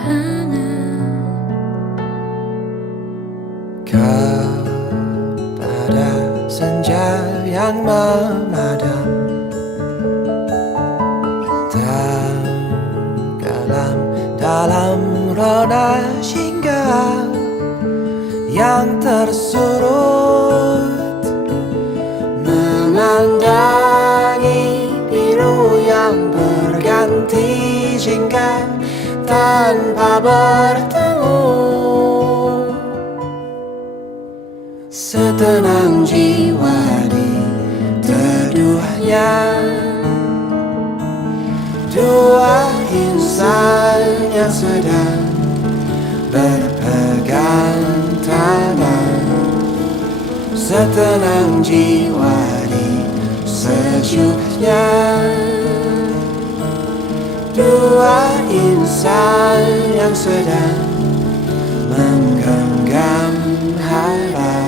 hangat kepada senja yang memadam, tenggelam dalam rona hingga yang tersurut, memandangi biru yang berganti jingga tanpa bertemu. Setenang jiwa di teduhnya dua insan yang sedang berpegang tangan. Setenang jiwa di sejuknya dua insan yang sedang menggenggam harapan.